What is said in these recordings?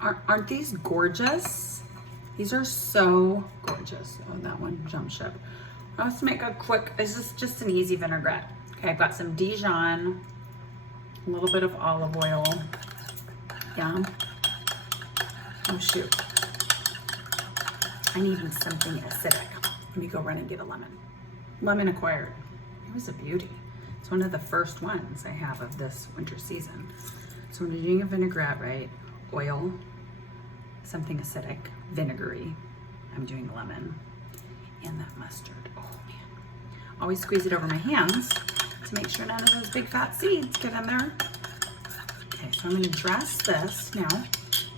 Aren't these gorgeous? These are so gorgeous. Oh, that one jumped ship. Let's make a quick, this is just an easy vinaigrette. Okay, I've got some Dijon, a little bit of olive oil. Yeah. Oh shoot. I need something acidic. Let me go run and get a lemon. Lemon acquired. It was a beauty. It's one of the first ones I have of this winter season. So when you're doing a vinaigrette, right? Oil, something acidic, vinegary. I'm doing lemon and that mustard. Oh man. Always squeeze it over my hands to make sure none of those big fat seeds get in there. Okay, so I'm gonna dress this now.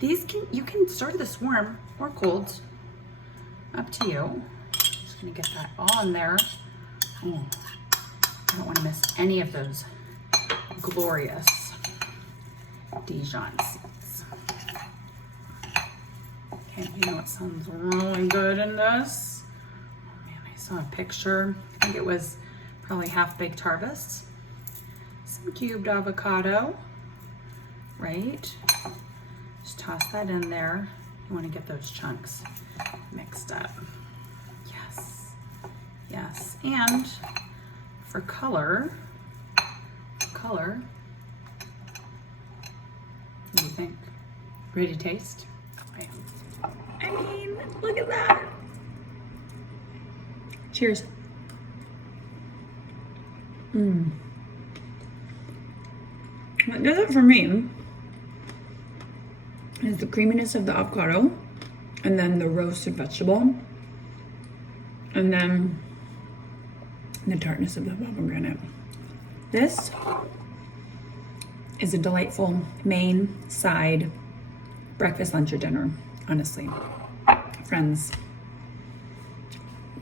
You can serve this warm or cold, up to you. Just gonna get that all in there. Oh, I don't wanna miss any of those glorious Dijon seeds. Okay, you know what sounds really good in this? Oh man, I saw a picture. I think it was probably half-baked harvest. Some cubed avocado, right? Just toss that in there. You want to get those chunks mixed up. Yes, yes. And for color, what do you think? Ready to taste? Okay. I mean, look at that. Cheers. What does it for me is the creaminess of the avocado, and then the roasted vegetable, and then the tartness of the pomegranate. This is a delightful main, side, breakfast, lunch, or dinner, honestly. Friends,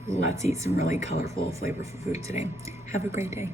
let's eat some really colorful, flavorful food today. Have a great day.